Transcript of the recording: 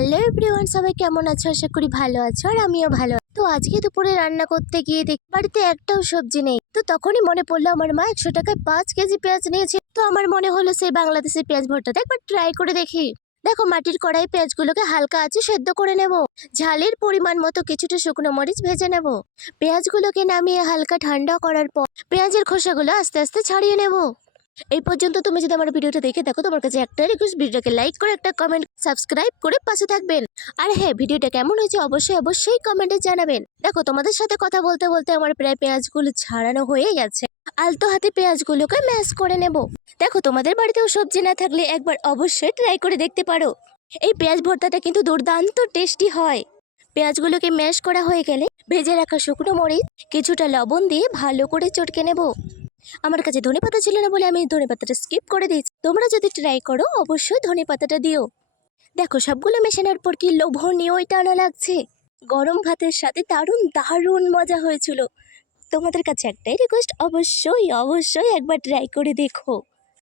Hello everyone, সবাই কেমন আছো? আশা করি ভালো আছো আর আমিও ভালো। তো আজকে দুপুরে রান্না করতে গিয়ে দেখি বাড়িতে একটাও সবজি নেই। তো তখনই মনে পড়লো আমার মা 100 টাকায় 5 কেজি পেঁয়াজ নিয়েছে। তো আমার মনে হলো সেই বাংলাদেশের পেঁয়াজ ভর্তাটা একবার ট্রাই করে দেখি। দেখো, মাটির কড়াই পেঁয়াজগুলোকে হালকা আঁচে সেদ্ধ করে নেব। ঝালের পরিমাণ মতো কিছুটা শুকনো মরিচ ভেজে নেব। পেঁয়াজগুলোকে নামিয়ে হালকা ঠান্ডা করার পর পেঁয়াজের খোসাগুলো আস্তে আস্তে ছাড়িয়ে নেব। এই পর্যন্ত তুমি যদি আমার ভিডিওটা দেখে থাকো, তোমার কাছে একটা রিকোয়েস্ট, ভিডিওটাকে লাইক করে একটা কমেন্ট, সাবস্ক্রাইব করে পাশে থাকবেন। আর হ্যাঁ, ভিডিওটা কেমন হয়েছে অবশ্যই কমেন্টে জানাবেন। দেখো, তোমাদের সাথে কথা বলতে বলতে আমার প্রায় পেঁয়াজগুলো ছাড়ানো হয়ে গেছে। আলতো হাতে পেঁয়াজগুলোকে ম্যাশ করে নেব। দেখো, তোমাদের বাড়িতেও সবজি না থাকলে একবার অবশ্যই ট্রাই করে দেখতে পারো। এই পেঁয়াজ ভর্তাটা কিন্তু দুর্দান্ত টেস্টি হয়। পেঁয়াজগুলোকে ম্যাশ করা হয়ে গেলে ভেজে রাখা শুকনো মরিচ কিছুটা লবণ দিয়ে ভালো করে চটকে নেব। আমার কাছে ধনেপাতা ছিল না বলে আমি ধনেপাতাটা স্কিপ করে দিয়েছি। তোমরা যদি ট্রাই করো অবশ্যই ধনেপাতাটা দিও। দেখো, সবগুলো মেশানোর পর কি লোভনীয় টানা লাগছে। গরম ভাতের সাথে দারুণ দারুণ মজা হয়েছিল। তোমাদের কাছে একটাই রিকোয়েস্ট, অবশ্যই একবার ট্রাই করে দেখো।